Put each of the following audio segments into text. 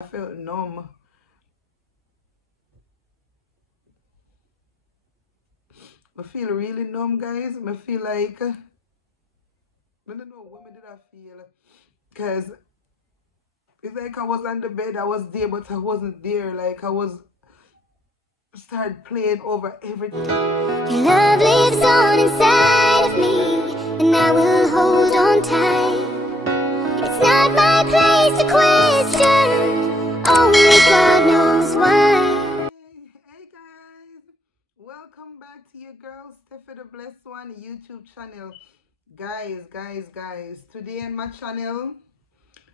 I felt numb. I feel really numb, guys. I feel like, I don't know, what did I feel? Because it's like I was on the bed, I was there, but I wasn't there. Like I was, started playing over everything. Your love lives on inside of me, and I will hold on tight. It's not my place to question, only God knows why. Hey guys, welcome back to your girl Stephy the Blessed One YouTube channel. Guys, today on my channel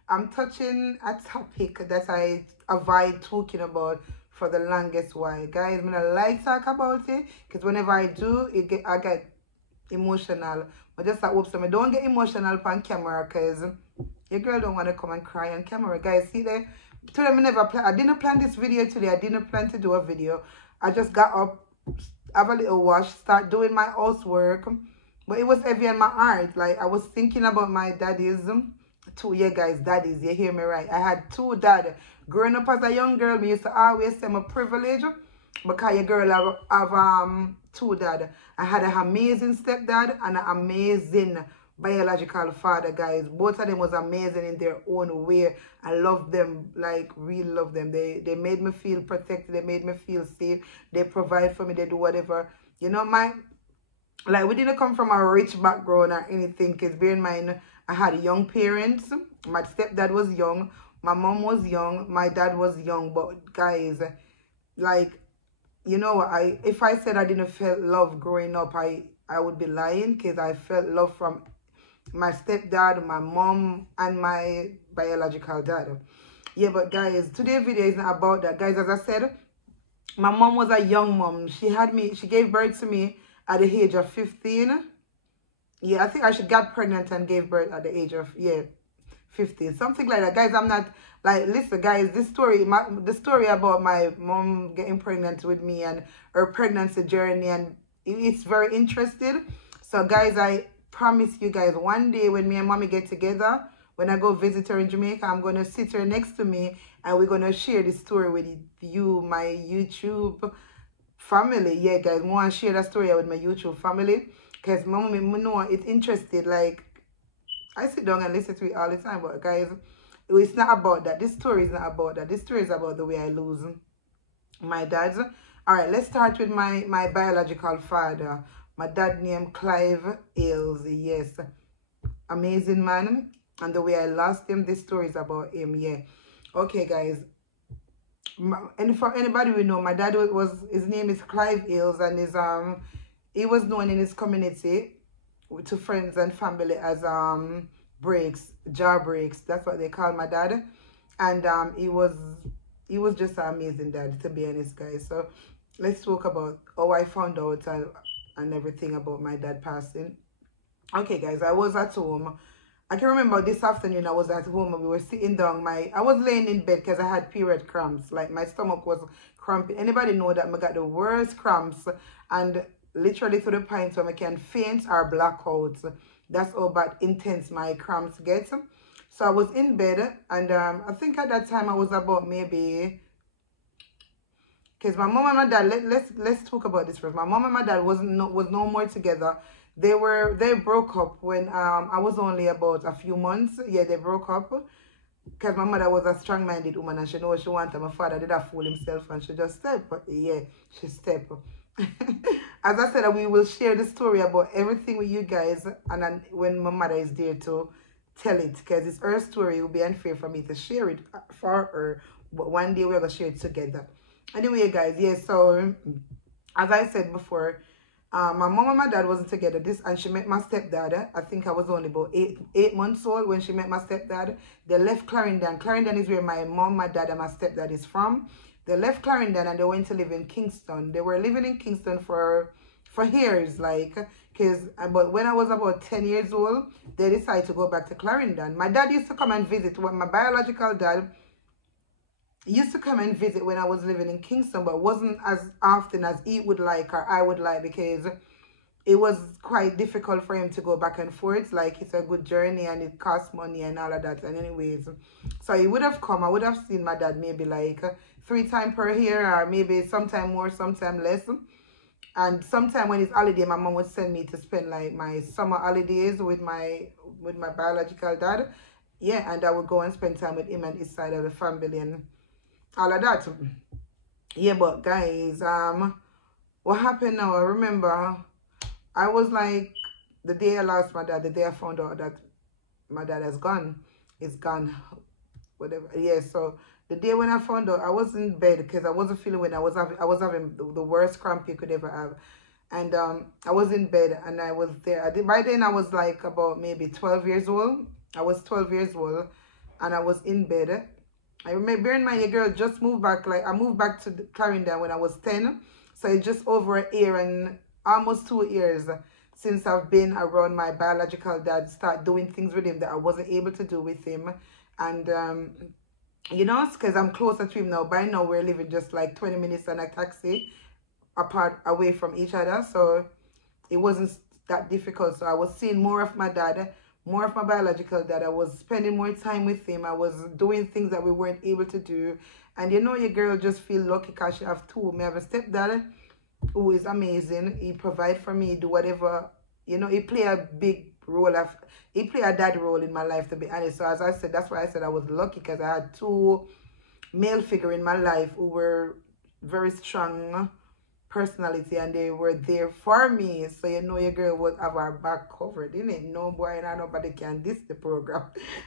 I'm touching a topic that I avoid talking about for the longest while. Guys, I like talk about it because whenever I do, I get emotional. But just I hope so I don't get emotional on camera because your girl don't want to come and cry on camera. Guys, see there? Today I didn't plan this video today. I didn't plan to do a video. I just got up, have a little wash, start doing my housework. But it was heavy on my heart. Like I was thinking about my daddies. Two, yeah guys, daddies, you hear me right. I had two dads. Growing up as a young girl, me used to always say my privilege because your girl have two dads. I had an amazing stepdad and an amazing biological father, guys. Both of them was amazing in their own way. I love them, like really love them. They made me feel protected. They made me feel safe. They provide for me. They do whatever. You know, like we didn't come from a rich background or anything, because bear in mind I had young parents. My stepdad was young, my mom was young, my dad was young. But guys, like, you know, if I said I didn't feel love growing up, I would be lying, because I felt love from my stepdad, my mom, and my biological dad. Yeah, but guys, today's video is not about that. Guys, as I said, my mom was a young mom. She gave birth to me at the age of 15. Yeah, I think she got pregnant and gave birth at the age of, yeah, 15. Something like that. Guys, I'm not, like, listen, guys, the story about my mom getting pregnant with me and her pregnancy journey, and it's very interesting. So, guys, I promise you guys, one day when me and mommy get together, when I go visit her in Jamaica, I'm going to sit her next to me and we're going to share this story with you, my YouTube family. Yeah, guys, I want to share that story with my YouTube family because mommy, know it's interested. Like, I sit down and listen to it all the time, but guys, it's not about that. This story is not about that. This story is about the way I lose my dad. All right, let's start with my biological father. My dad named Clive Ailes. Yes, amazing man. And the way I lost him, this story is about him. Yeah. Okay, guys. And for anybody we know, my dad was his name is Clive Ailes, and he was known in his community to friends and family as breaks, jaw breaks. That's what they call my dad. And he was just an amazing dad, to be honest, guys. So let's talk about how I found out and everything about my dad passing. Okay, guys, I was at home. I can remember this afternoon I was at home and we were sitting down. I was laying in bed because I had period cramps. Like my stomach was cramping. Anybody know that I got the worst cramps, and literally to the point where I can faint or black out. That's how bad intense my cramps get. So I was in bed, and I think at that time I was about maybe, because my mom and my dad, let's talk about this first. My mom and my dad was no more together. They broke up when I was only about a few months. Yeah, they broke up because my mother was a strong-minded woman and she knew what she wanted. My father did not fool himself and she just stepped. Yeah, she stepped. As I said, we will share the story about everything with you guys, and then when my mother is there to tell it, because it's her story, it will be unfair for me to share it for her, but one day we're going to share it together. Anyway, guys, yeah, so as I said before, my mom and my dad wasn't together. And she met my stepdad. I think I was only about eight months old when she met my stepdad. They left Clarendon. Clarendon is where my mom, my dad, and my stepdad is from. They left Clarendon and they went to live in Kingston. They were living in Kingston for years, like, but when I was about 10 years old, they decided to go back to Clarendon. My dad used to come and visit. My biological dad used to come and visit when I was living in Kingston, but wasn't as often as he would like or I would like, because it was quite difficult for him to go back and forth. Like, it's a good journey and it costs money and all of that. And anyways, so he would have come. I would have seen my dad maybe like 3 times per year, or maybe sometime more, sometime less. And sometime when it's holiday, my mom would send me to spend like my summer holidays with my biological dad. Yeah, and I would go and spend time with him and his side of the family and all of that. Yeah, but guys, what happened now? I remember I was like, the day I lost my dad, the day I found out that my dad has gone, it's gone, whatever. Yeah, so the day when I found out, I was in bed because I wasn't feeling well. I was having the worst cramp you could ever have. And I was in bed and I was there. By then I was like about maybe 12 years old. I was 12 years old and I was in bed. I remember, bear in mind, your girl just moved back. Like, I moved back to Clarendon when I was 10. So it's just over a year and almost 2 years since I've been around my biological dad, start doing things with him that I wasn't able to do with him. And, you know, because I'm closer to him now. By now, we're living just like 20 minutes in a taxi apart, away from each other. So it wasn't that difficult. So I was seeing more of my dad, more of my biological dad. I was spending more time with him. I was doing things that we weren't able to do. And you know, your girl just feel lucky because she have two. I have a stepdad who is amazing. He provide for me, do whatever, you know, he play a big role of, he play a dad role in my life, to be honest. So as I said, that's why I said I was lucky, because I had two male figure in my life who were very strong personality and they were there for me. So you know, your girl would have her back covered, innit? No boy and nobody can diss the program.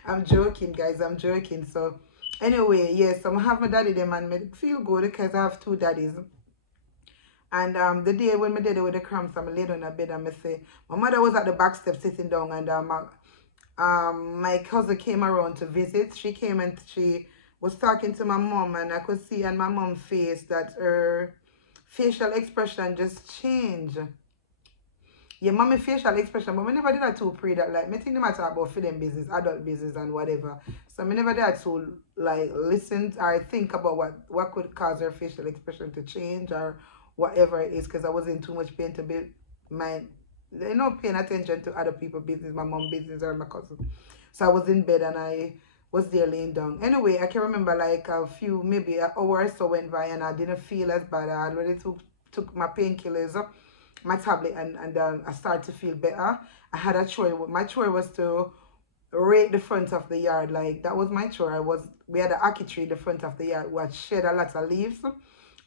I'm joking, guys, I'm joking. So anyway, yes, I'm having my daddy them and me feel good because I have two daddies. And the day when my daddy with the cramps, I'm laid on a bed and I say, my mother was at the back step sitting down, and my cousin came around to visit. She came and she was talking to my mom, and I could see on my mom's face that her facial expression just changed. Yeah, mommy facial expression, but we never did that to pray that, like, me think the matter about film business, adult business and whatever. So me never did to like listen or think about what could cause her facial expression to change or whatever it is, because I was in too much pain to be paying attention to other people's business, my mom's business or my cousin. So I was in bed and I was there laying down. Anyway, I can remember like a few, maybe an hour or so went by and I didn't feel as bad. I already took my painkillers, my tablet, and I started to feel better. I had a chore. My chore was to rake the front of the yard. Like, that was my chore. We had an ackee tree in the front of the yard which shed a lot of leaves.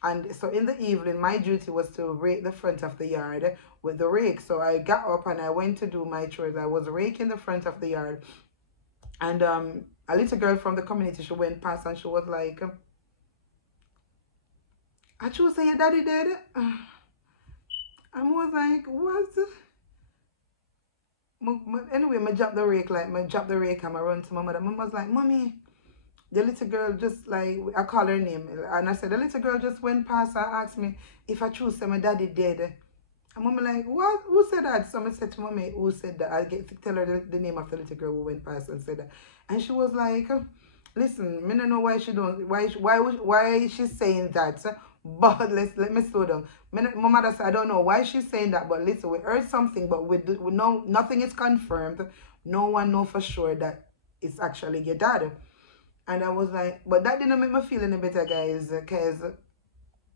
And so in the evening, my duty was to rake the front of the yard with the rake. So I got up and I went to do my chores. I was raking the front of the yard. And a little girl from the community, she went past and she was like, I choose say your daddy dead. I was like, what? Anyway, I dropped the rake, and I run to my mother. Mom was like, Mommy, the little girl just, like, I call her name, and I said, the little girl just went past and asked me if I choose say my daddy dead. And Mommy like, what? Who said that? So I said to Mommy, who said that? I get to tell her the name of the little girl who went past and said that. And she was like, listen, I don't know why why she's saying that, but let me slow down. My mother said, I don't know why she's saying that, but listen, we heard something, but we know nothing is confirmed. No one know for sure that it's actually your dad. And I was like, but that didn't make me feel any better, guys, because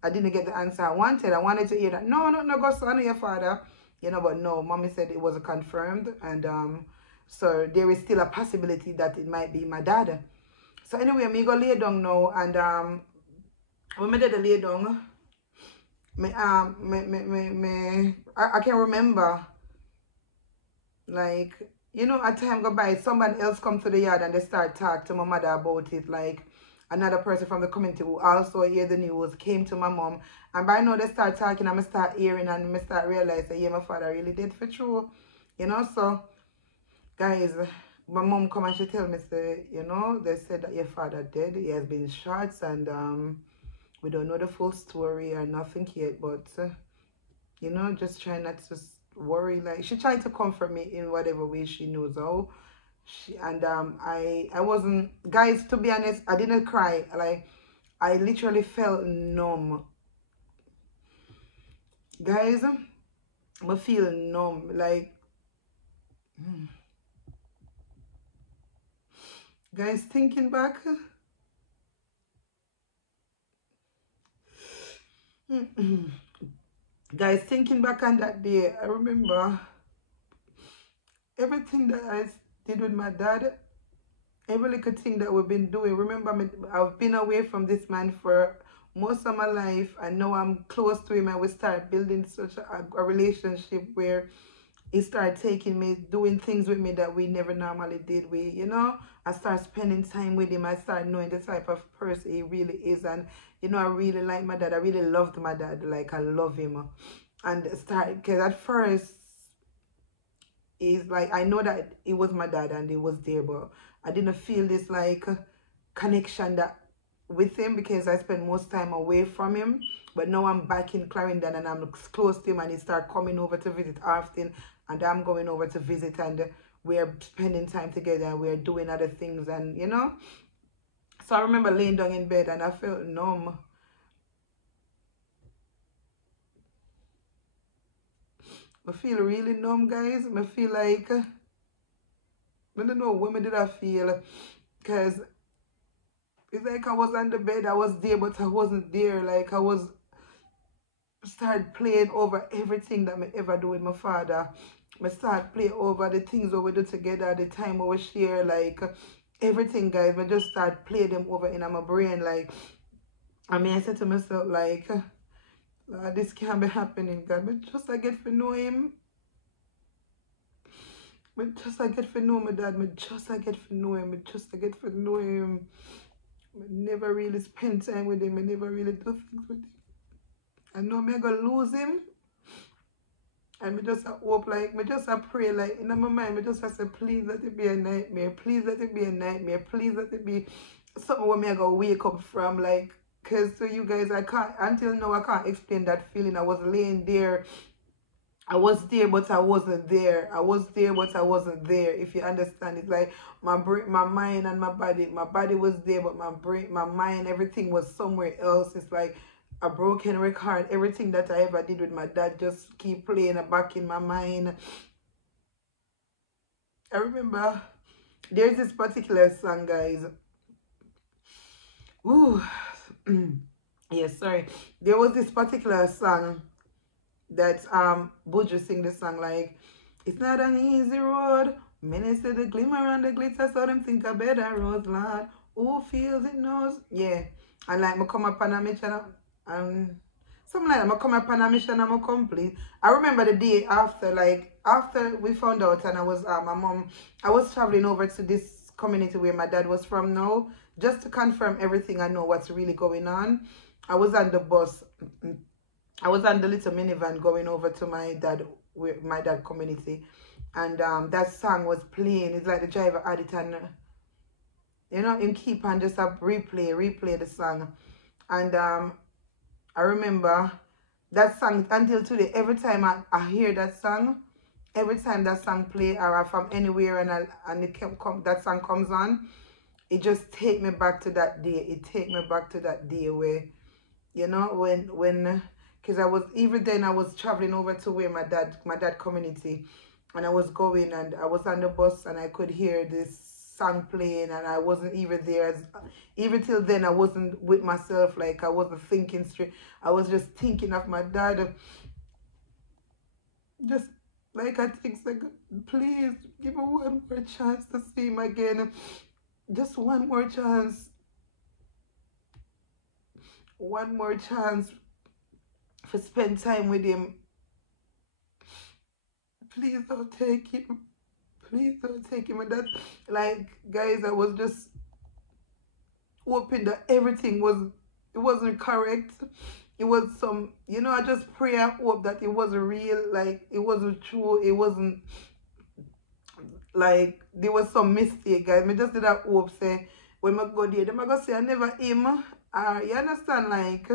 I didn't get the answer I wanted. I wanted to hear that, no, go son, your father, you know, but no, Mommy said it wasn't confirmed, and so there is still a possibility that it might be my dad. So anyway, me go lay down now, and when I did lay down, I can remember, like, you know, as time go by, somebody else come to the yard and they start talk to my mother about it. Like, another person from the community who also hear the news came to my mom, and by now they start talking and I start hearing and I start realizing, yeah, my father really did for true, you know. So guys, my mom come and she tell me, say, you know, they said that your father dead, he has been shot, and we don't know the full story or nothing yet, but you know, just try not to worry. Like, she tried to comfort me in whatever way she knows how. I wasn't, guys, to be honest, I didn't cry. Like, I literally felt numb, guys. I feel numb. Like, guys, thinking back, guys, thinking back on that day, I remember everything that I did with my dad, every little thing that we've been doing. Remember, I've been away from this man for most of my life, and now I'm close to him, and we start building such a relationship where he started taking me, doing things with me that we never normally did. I start spending time with him. I start knowing the type of person he really is. And, I really like my dad. I really loved my dad. Like, I love him. And because at first, it's like, I know that it was my dad and he was there, but I didn't feel this, like, connection that with him, because I spent most time away from him. But now I'm back in Clarendon and I'm close to him, and he start coming over to visit often, and I'm going over to visit, and we're spending time together, and we're doing other things, and so I remember laying down in bed and I felt numb. I feel really numb, guys. I feel like, I don't know what did I feel, because it's like I was on the bed, I was there, but I wasn't there. Like, I was start playing over everything that I ever do with my father. I start playing over the things that we do together, the time we share, like everything, guys. I just start playing them over in my brain. Like, I said to myself, like, this can't be happening, God. But just I get to know him. But just I get to know my dad. But just I get to know him. But just I get to know him. I never really spend time with him. I never really do things with him. I know I'm gonna lose him. And me just hope, like, me just pray, like, in my mind, me just say, please let it be a nightmare. Please let it be a nightmare. Please let it be something where me I go wake up from, like, because to you guys, I can't, until now, I can't explain that feeling. I was laying there. I was there, but I wasn't there. I was there, but I wasn't there. If you understand, it's like my brain, my mind, and my body. My body was there, but my brain, my mind, everything was somewhere else. It's like a broken record. Everything that I ever did with my dad just keep playing back in my mind. I remember there's this particular song, guys. Ooh, yes, sorry. There was this particular song that Buju sing the song, like, it's not an easy road. Many say the glimmer and the glitter, so them think a better road, Lord. Who feels it knows? Yeah. And like, I come up on a mission, and something like that. I come up on a mission, I'm complete. I remember the day after, like, after we found out, and I was, my mom, I was traveling over to this community where my dad was from now, just to confirm everything I know what's really going on. I was on the bus. I was on the little minivan going over to my dad community, and that song was playing. It's like the driver had it, and him keep on just replay the song. And I remember that song until today. Every time I hear that song, every time that song play, or from anywhere, and that song comes on, it just take me back to that day. It take me back to that day where, when because I was, even then I was traveling over to where my dad community, and I was going, and I was on the bus, and I could hear this song playing, and I wasn't even there. Even till then, I wasn't with myself. Like, I wasn't thinking straight. I was just thinking of my dad. Just like, I think, like, please give me one more chance to see him again. Just one more chance. One more chance to spend time with him. Please don't take him. Please don't take him. And that's, like, guys, I was just hoping that everything it wasn't correct. It was some, I just pray and hope that it wasn't real, like, it wasn't true. It wasn't, like, there was some mistake, guys. I just did that hope, say, when I go there, them I go say I never him. You understand, like,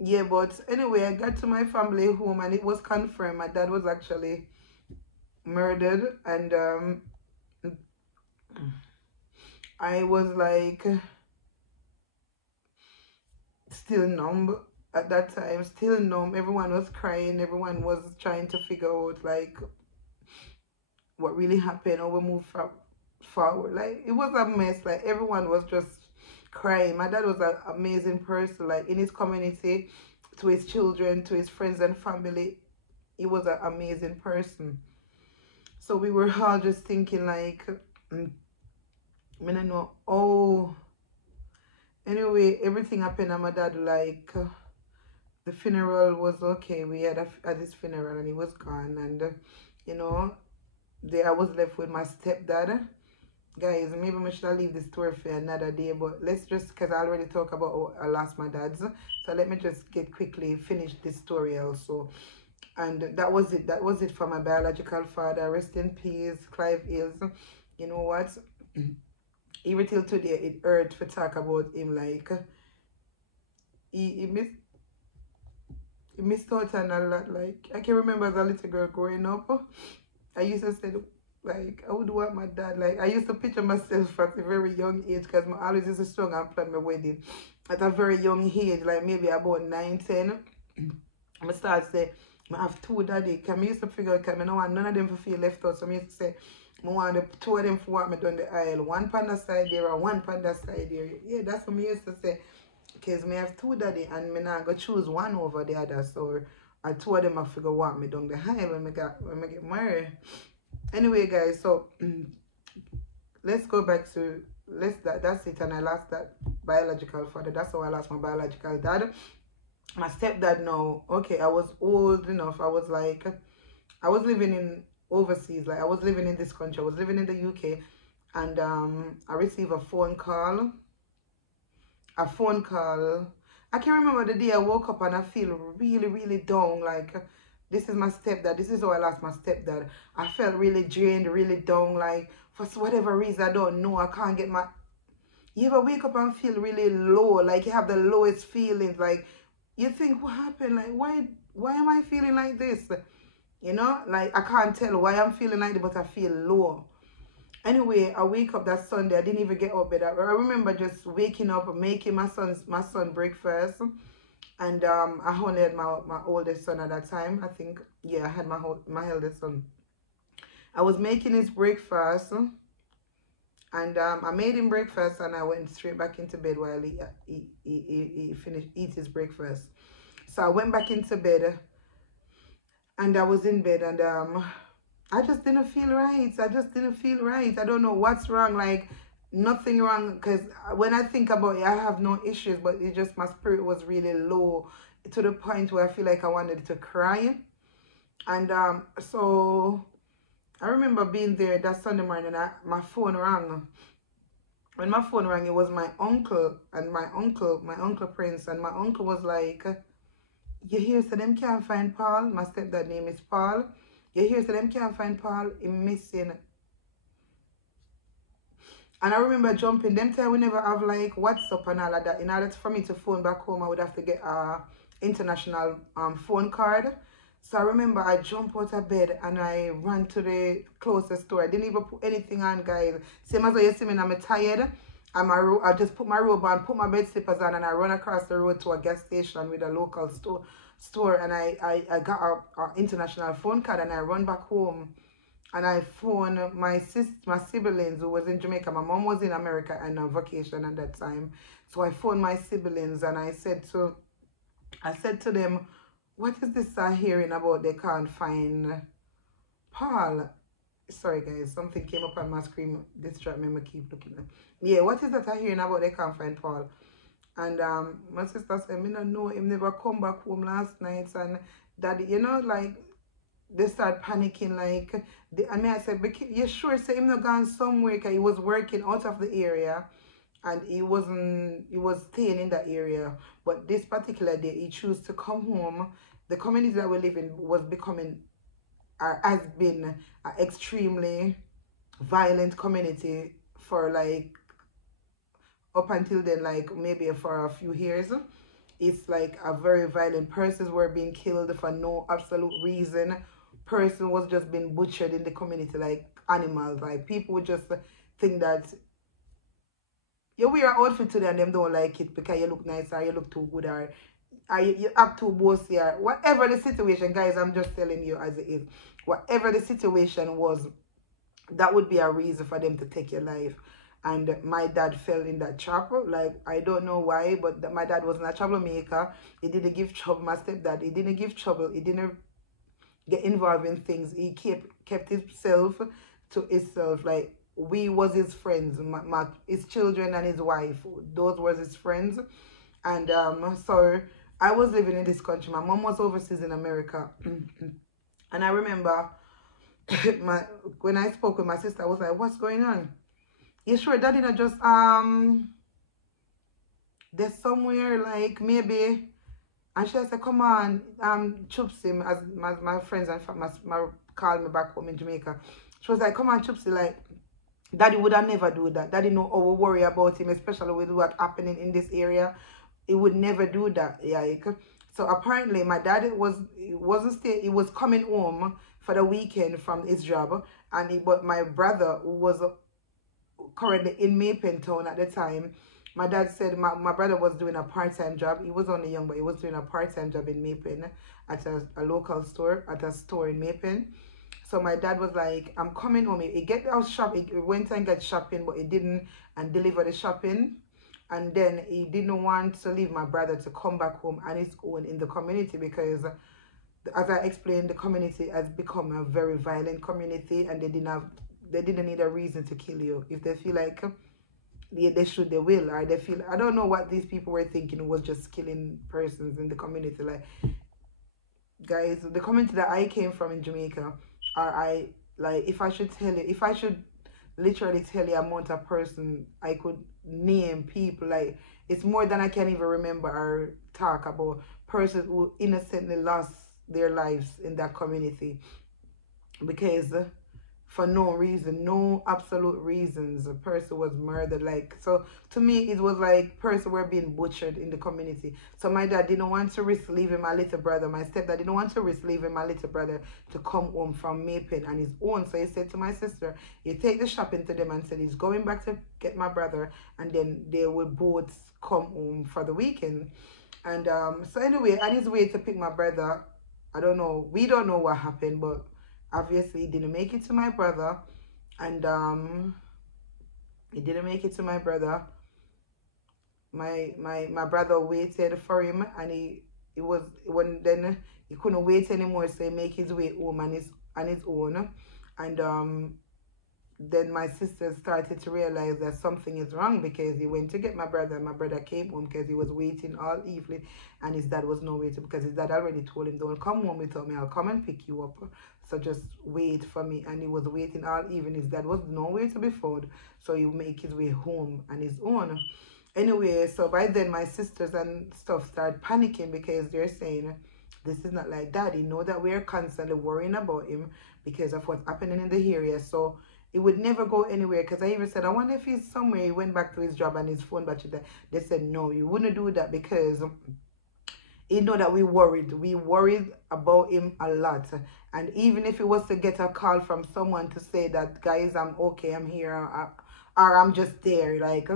yeah. But anyway, I got to my family home, and it was confirmed my dad was actually murdered. And I was like still numb. at that time, still numb. Everyone was crying. Everyone was trying to figure out like what really happened, or we moved forward. Like it was a mess. Like everyone was just crying. My dad was an amazing person. Like in his community, to his children, to his friends and family, he was an amazing person. So we were all just thinking like, I don't know. Oh, anyway, everything happened, and my dad like. The funeral was okay. We had at his funeral and he was gone, and you know, there I was left with my stepdad. Guys, maybe I should leave this story for another day, but let's just, because I already talked about how I lost my dad's, so let me just get quickly finish this story also. And that was it. That was it for my biological father. Rest in peace, Clive Hills. You know what? Even till today, it hurt to talk about him. Like he missed out on a lot. Like I can remember as a little girl growing up, I used to say like I would want my dad. Like I used to picture myself at a very young age, because I always used to strong and plan my wedding at a very young age, like maybe about 9, 10. I start say I have two daddy. Cause I used to figure out, cause I don't want none of them to feel left out. So I used to say I want the two of them to walk me down the aisle, one on the side there and one on the side there. Yeah, that's what I used to say. Because I have two daddy and I not go choose one over the other. So I two of them I figure walk me down the aisle when I get married. Anyway, guys, so let's go back to that's it. And I lost that biological father. That's how I lost my biological dad. My stepdad now, okay, I was old enough. I was like, I was living in overseas. Like I was living in this country. I was living in the UK, and I received a phone call. I can't remember the day I woke up and I feel really, really down. Like this is my stepdad. This is how I lost my stepdad. I felt really drained, really down. Like for whatever reason, I don't know. I can't get my. You ever wake up and feel really low? Like you have the lowest feelings. Like you think, what happened? Like why am I feeling like this? You know, like I can't tell why I'm feeling like this, but I feel low. Anyway, I wake up that Sunday. I didn't even get out of bed. I remember just waking up and making my son breakfast. And I only had my oldest son at that time. I think, yeah, I had my eldest son. I was making his breakfast, and I made him breakfast, and I went straight back into bed while he finished eat his breakfast. So I went back into bed, and I was in bed, and I just didn't feel right. I just didn't feel right. I don't know what's wrong. Like nothing wrong, because when I think about it, I have no issues, but it just, my spirit was really low to the point where I feel like I wanted to cry. And so I remember being there that Sunday morning, and my phone rang. When my phone rang, it was my uncle, and my uncle Prince, and my uncle was like, you hear, so them can't find Paul. My stepdad name is Paul. You hear, so them can't find Paul. Him missing. And I remember jumping. Them time we never have like WhatsApp and all of that. In order for me to phone back home, I would have to get a international phone card. So I remember I jumped out of bed and I ran to the closest store. I didn't even put anything on, guys. Same as how you see me, I'm tired. I just put my robe on, put my bed slippers on, and I run across the road to a gas station with a local store, and I got a international phone card, and I run back home, and I phoned my siblings who was in Jamaica. My mom was in America and on vacation at that time. So I phoned my siblings, and I said to them, what is this I'm hearing about they can't find Paul? Sorry guys, something came up on my screen, distract me, I keep looking at. Yeah, what is that I'm hearing about they can't find Paul? And my sister said, me don't know, him never come back home last night, and daddy, you know, like they start panicking, like I said, you sure say him not gone somewhere, because he was working out of the area and he was staying in that area, but this particular day he chose to come home. The community that we live in has been an extremely violent community for like up until then, like maybe for a few years. It's like a very violent. Persons were being killed for no absolute reason. Person was just being butchered in the community like animals. Like people would just think that you wear an outfit today and them don't like it because you look nice or you look too good, or you act too bossy or whatever the situation, guys. I'm just telling you as it is. Whatever the situation was, that would be a reason for them to take your life. And my dad fell in that trap. Like, I don't know why, but my dad wasn't a troublemaker. He didn't give trouble. My stepdad, he didn't give trouble. He didn't get involved in things. He kept himself to himself. Like, we was his friends, his children and his wife. Those was his friends. And so I was living in this country. My mom was overseas in America. And I remember when I spoke with my sister, I was like, what's going on? You sure daddy not just there's somewhere like maybe. And she said, come on, Chupsy, as my friends and my called me back home in Jamaica. She was like, come on, Chupsy, like, daddy would have never do that. Daddy know how we worry about him, especially with what's happening in this area. He would never do that. Yeah. So apparently my dad he was coming home for the weekend from his job, and but my brother, who was currently in Mapen town at the time, my dad said my brother was doing a part-time job. He was only young, but he was doing a part-time job in Mapen at a local store, at a store in Mapen. So my dad was like, I'm coming home. He get out shopping. He went and get shopping, but he didn't and deliver the shopping. And then he didn't want to leave my brother to come back home on his own in the community, because as I explained, the community has become a very violent community, and they didn't need a reason to kill you. If they feel like they should, they will, or they feel, I don't know what these people were thinking. It was just killing persons in the community. Like, guys, the community that I came from in Jamaica, if I should literally tell you amount of person I could name, people, like, it's more than I can even remember or talk about. Persons who innocently lost their lives in that community because for no reason, no absolute reasons, a person was murdered. Like, so to me it was like person were being butchered in the community. So my dad didn't want to risk leaving my little brother, my stepdad didn't want to risk leaving my little brother to come home from Mapen on his own. So he said to my sister, you take the shopping to them and said he's going back to get my brother, and then they will both come home for the weekend. And so anyway, on his way to pick my brother, I don't know, we don't know what happened, but obviously he didn't make it to my brother. And he didn't make it to my brother. My brother waited for him, and he couldn't wait anymore, so he make his way home on his own. And then my sister started to realize that something is wrong, because he went to get my brother. My brother came home because he was waiting all evening, and his dad was nowhere to, because his dad already told him, don't come home without me, I'll come and pick you up, so just wait for me. And he was waiting all evening. His dad was nowhere to be found, so he would make his way home on his own. Anyway, so by then my sisters and stuff start panicking, because they're saying, this is not like daddy. Know that we're constantly worrying about him because of what's happening in the area. So he would never go anywhere. Because I even said, I wonder if he's somewhere. He went back to his job and his phone battery died. They said, no, you wouldn't do that, because he know that we worried about him a lot. And even if it was to get a call from someone to say that, guys, I'm okay, I'm here, or I'm just there, like,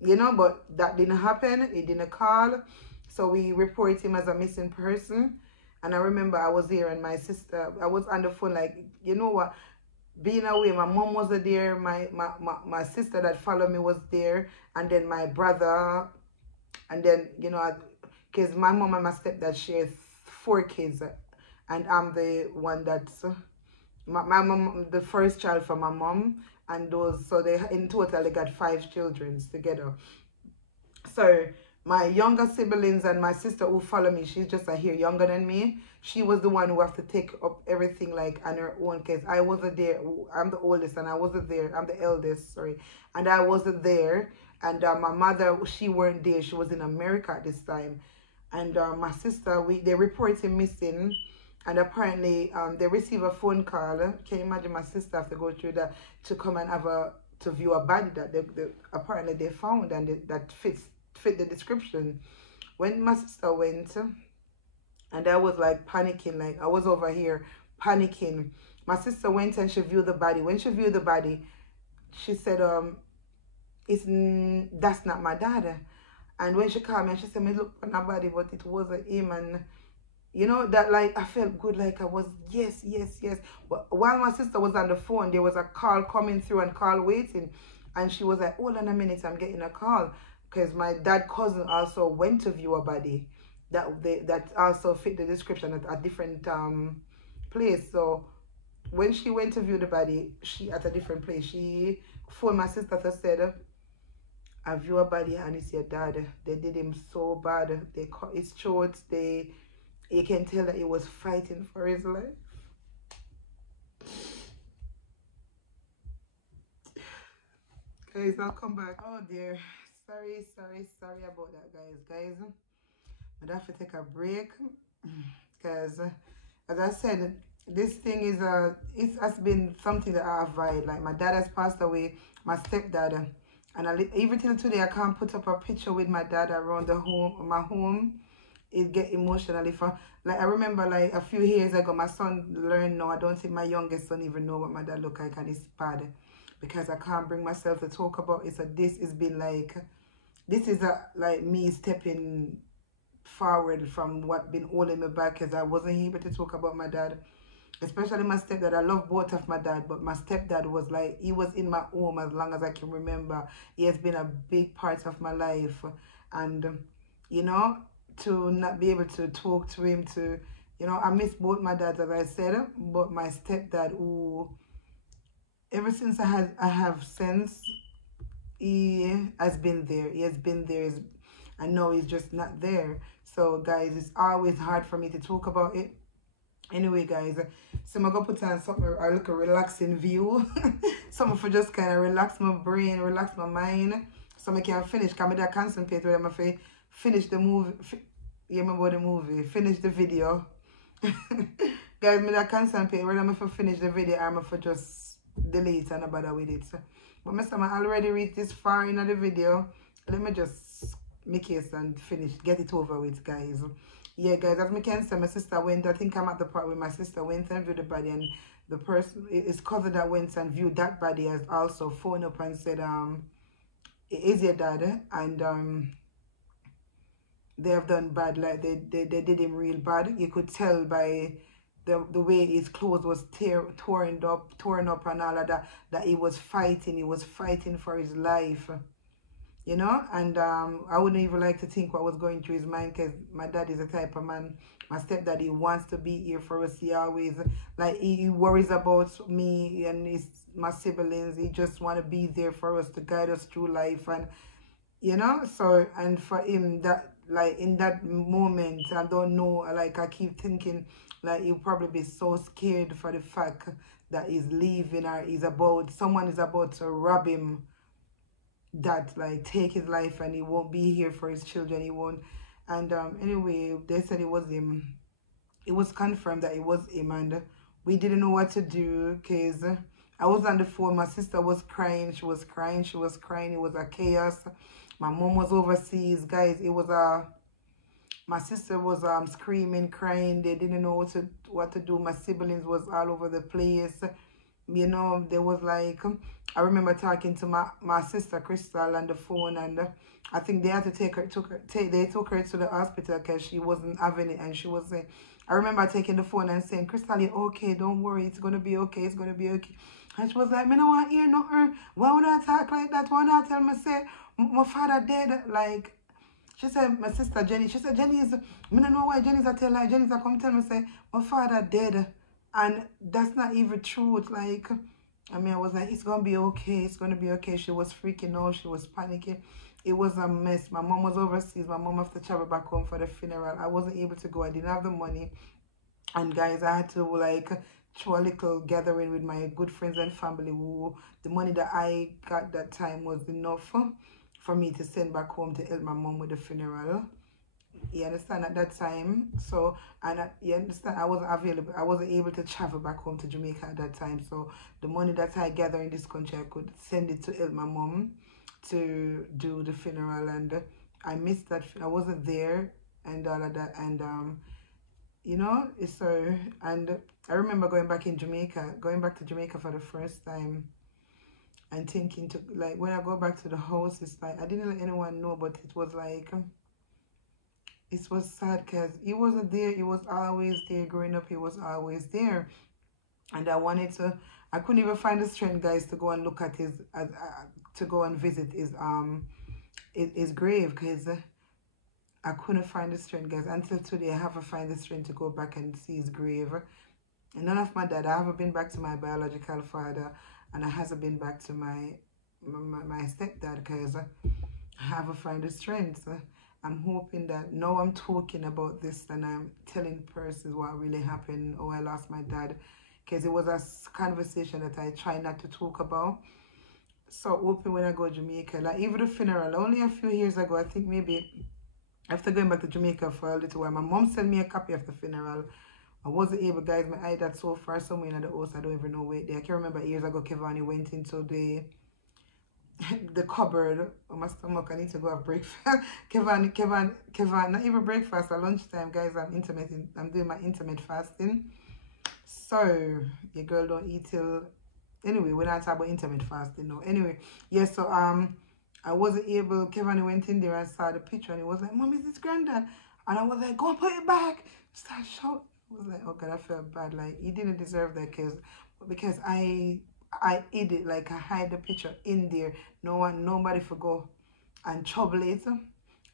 you know, but that didn't happen. He didn't call. So we report him as a missing person. And I remember I was here, and my sister, I was on the phone, like, you know what, being away, my mom wasn't there, my sister that followed me was there, and then my brother, and then, you know, because my mom and my stepdad share 4 kids, and I'm the one that's my mom, the first child for my mom, and those, so they in total they got 5 children together. So my younger siblings and my sister who follow me, she's just a year younger than me. She was the one who have to take up everything like on her own, because I wasn't there. I'm the oldest, and I wasn't there. I'm the eldest, sorry, and I wasn't there. And my mother, she weren't there. She was in America at this time. And my sister, they report him missing. And apparently they receive a phone call. Can you imagine? My sister have to go through that to come and to view a body that apparently they found, and that fit the description. When my sister went, and I was like panicking, like I was over here panicking. My sister went and she viewed the body. When she viewed the body, she said, that's not my dad. And when she called me and she said, me look on her body, but it wasn't him. And you know, that like I felt good, like I was, yes, yes, yes. But while my sister was on the phone, there was a call coming through and call waiting. And she was like, hold on a minute, I'm getting a call. Because my dad cousin also went to view a body that also fit the description at a different place. So when she went to view the body, she at a different place, she phoned my sister to said, I view a body and it's your dad. They did him so bad. They cut his throat. You can tell that he was fighting for his life. Guys, I'll come back. Oh dear. Sorry about that, guys. I'd have to take a break because, as I said, this thing is it has been something that I avoid. Like my dad has passed away, my stepdad, and even till today I can't put up a picture with my dad around my home. It get emotional if like I remember like a few years ago my son learned now. I don't think my youngest son even know what my dad look like, and it's bad because I can't bring myself to talk about it. So this has been like, this is like me stepping forward from what been holding me back, because I wasn't able to talk about my dad, especially my stepdad. I love both of my dad, but my stepdad was like, he was in my home as long as I can remember. He has been a big part of my life, and you know, to not be able to talk to him, to, you know, I miss both my dads, as I said, but my stepdad, who ever since I have sense, he has been there. He has been there. I know he's just not there. So guys, it's always hard for me to talk about it. Anyway, guys, so I'm gonna put on something, a little relaxing view. Something for just kind of relax my brain, relax my mind, so I can finish. Cause I concentrate when I'm finish the movie. You remember the movie? Finish the video. Guys, me that concentrate when I'm finish the video, I'm for just delete and bother with it. So, but Mr. I already reached this far in the video. Let me just make it and finish, get it over with, guys. Yeah, guys, as I can say, my sister went, I think I'm at the part where my sister went and viewed the body, and the person, his cousin that went and viewed that body has also phoned up and said, it is your dad, and they have done bad, like they did him real bad. You could tell by the way his clothes was torn up and all of that, that he was fighting for his life, you know. And I wouldn't even like to think what was going through his mind, because my dad is the type of man, my stepdad, he wants to be here for us. He always, like, he worries about me and my siblings. He just want to be there for us, to guide us through life, and you know. So, and for him, that, like, in that moment, I don't know, like, I keep thinking like he'll probably be so scared for the fact that he's leaving, or someone is about to rob him, that like take his life, and he won't be here for his children. He won't. And anyway, they said it was him. It was confirmed that it was him, and we didn't know what to do, because I was on the phone. My sister was crying. She was crying. It was a chaos. My mom was overseas, guys. It was my sister was screaming, crying. They didn't know what to do. My siblings was all over the place. You know, there was like, I remember talking to my sister Crystal on the phone, and I think they had to they took her to the hospital because she wasn't having it, and she was saying, I remember taking the phone and saying, Crystal, you're okay, don't worry, it's gonna be okay, it's gonna be okay. And she was like, me no want to hear nothing. Why would I talk like that? Why would I tell me, say my father dead? Like, she said, my sister Jenny, she said, Jenny is, I don't know why Jenny's a tell, like, Jenny's a come tell me, say, my father dead. And that's not even truth. Like, I mean, I was like, it's going to be okay. It's going to be okay. She was freaking out. She was panicking. It was a mess. My mom was overseas. My mom had to travel back home for the funeral. I wasn't able to go. I didn't have the money. And guys, I had to like throw a little gathering with my good friends and family, who the money that I got that time was enough for me to send back home to help my mom with the funeral. You understand, at that time. So, and you understand, I wasn't available. I wasn't able to travel back home to Jamaica at that time. So the money that I gather in this country, I could send it to help my mom to do the funeral. And I missed that. I wasn't there and all of that. And you know, so, and I remember going back to Jamaica for the first time. and thinking to, like, when I go back to the house, it's like I didn't let anyone know, but it was like it was sad because he wasn't there. He was always there growing up. He was always there, and I wanted to. I couldn't even find the strength, guys, to go and look at his to go and visit his grave, because I couldn't find the strength, guys. Until today, I haven't found the strength to go back and see his grave. And none of my dad. I haven't been back to my biological father, and I hasn't been back to my stepdad, because I haven't found the strength. I'm hoping that now I'm talking about this and I'm telling persons what really happened. Oh, I lost my dad, because it was a conversation that I try not to talk about. So hoping when I go to Jamaica, like even the funeral, only a few years ago, I think maybe after going back to Jamaica for a little while, my mom sent me a copy of the funeral. I wasn't able, guys, my eye that so far somewhere in the house, I don't even know where they. I can remember years ago, Kevani went into the cupboard. Oh, my stomach, I need to go have breakfast. Kevin, not even breakfast, at lunchtime, guys, I'm doing my intermittent fasting. So, your girl don't eat till, anyway, we're not talking about intermittent fasting, no. Anyway, yeah, so, I wasn't able, Kevin went in there and saw the picture, and he was like, Mom, is this granddad? And I was like, go and put it back. Start shouting. I was like, oh God, I felt bad. Like, he didn't deserve that, because I hid it, like I hide the picture in there. Nobody forgot and trouble it.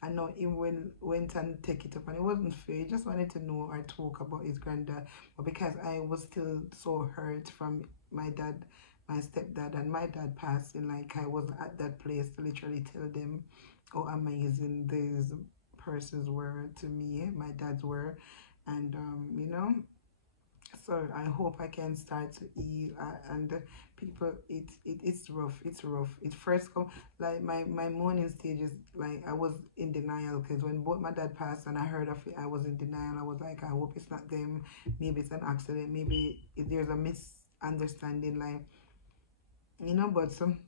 And now he went and take it up, and it wasn't fair. He just wanted to know or talk about his granddad. But because I was still so hurt from my dad, my stepdad, and my dad passing, like I wasn't at that place to literally tell them how amazing these persons were to me, my dads were. And you know, so I hope I can start to eat, and people, it's rough. It first come, like my mourning stage is like I was in denial, because when both my dad passed and I heard of it, I was in denial. I was like, I hope it's not them, maybe it's an accident, maybe there's a misunderstanding, like, you know. But some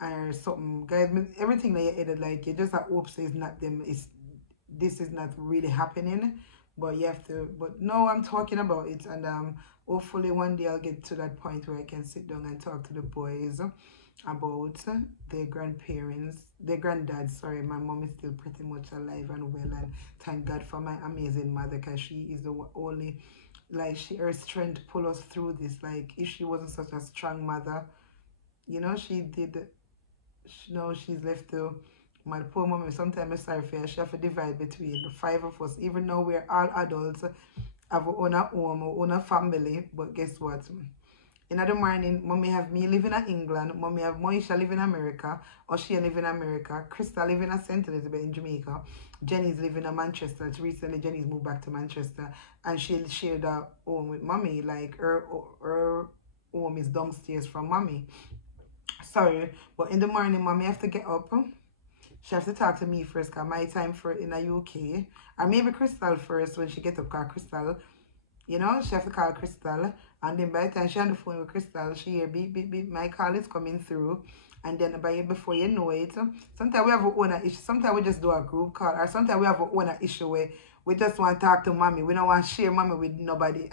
or something, guys, everything that you edit, like, you just hope so it's not them, this is not really happening. But you have to, but no, I'm talking about it, and hopefully one day I'll get to that point where I can sit down and talk to the boys about their grandparents, their granddads. Sorry, my mom is still pretty much alive and well, and thank God for my amazing mother, because she is the only, like, her strength pull us through this. Like, if she wasn't such a strong mother, you know, no, she's left to my poor mom. Sometimes I'm sorry for her. She have to divide between the five of us. Even though we're all adults, have our own home, our own family. But guess what? In the morning, mommy have me living in England. Mommy have Moisha living in America. Or she live in America. Krista living in St. Elizabeth in Jamaica. Jenny's living in Manchester. Recently, Jenny's moved back to Manchester. And she shared her home with mommy. Like, her home is downstairs from mommy. Sorry, but in the morning, mommy have to get up. She has to talk to me first, because my time for in the UK. Or maybe Crystal first when she get up, because Crystal, you know, she have to call Crystal. And then by the time she on the phone with Crystal, she hear beep, beep, beep, my call is coming through. And then before you know it, sometimes we have a own issue. Sometimes we just do a group call. Or sometimes we have a own issue where we just want to talk to mommy. We don't want to share mommy with nobody.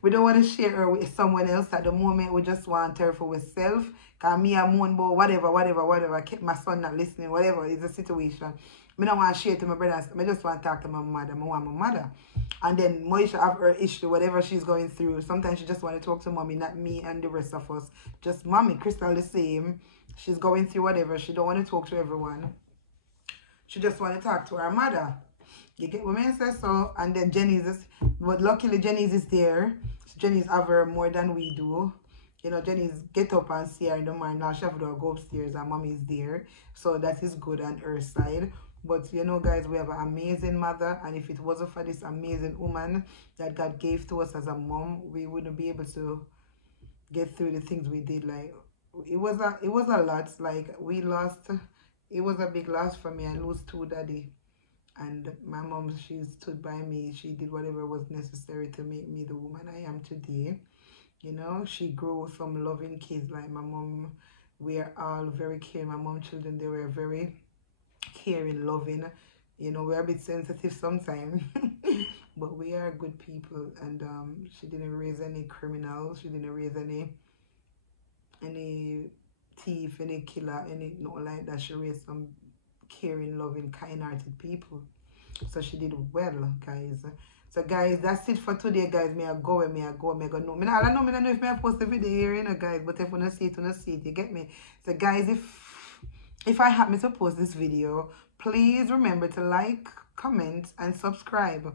We don't want to share her with someone else at the moment. We just want her for ourselves. Because me and moon about whatever. Keep my son not listening, whatever is the situation. I don't want to share to my brothers. I just want to talk to my mother. I want my mother. And then Moisha have her issue, whatever she's going through. Sometimes she just want to talk to mommy, not me and the rest of us. Just mommy. Crystal the same. She's going through whatever. She don't want to talk to everyone. She just want to talk to her mother. You get what I say? So, and then but luckily Jenny's is there. So Jenny's have her more than we do. You know, Jenny's get up and see her in the morning. Now she have to go upstairs and mommy's there. So that is good on her side. But you know, guys, we have an amazing mother, and if it wasn't for this amazing woman that God gave to us as a mom, we wouldn't be able to get through the things we did. Like, it was a lot. Like, we lost, it was a big loss for me. I lost two daddy. And my mom, she stood by me. She did whatever was necessary to make me the woman I am today. You know, she grew some loving kids. Like my mom, we are all very caring. My mom children, they were very caring, loving. You know, we're a bit sensitive sometimes. But we are good people. And she didn't raise any criminals. She didn't raise any any thief, any killer, any no like that. She raised some caring, loving, kind-hearted people. So she did well, guys. So guys, that's it for today, guys. Me I go where me I go, me I go no. I don't know if I post the video here, you know, guys. But if you don't see it, you don't see it. You get me? So guys, if I happen to post this video, please remember to like, comment, and subscribe.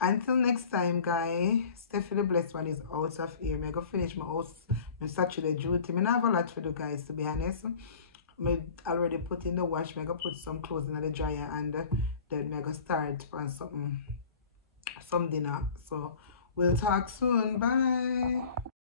Until next time, guys. Stephy the Blessed One is out of here. Me I go finish my house, my Saturday duty. Me not have a lot to do, guys. To be honest. I already put in the wash. I go put some clothes in the dryer and then I go start on some dinner. So we'll talk soon. Bye.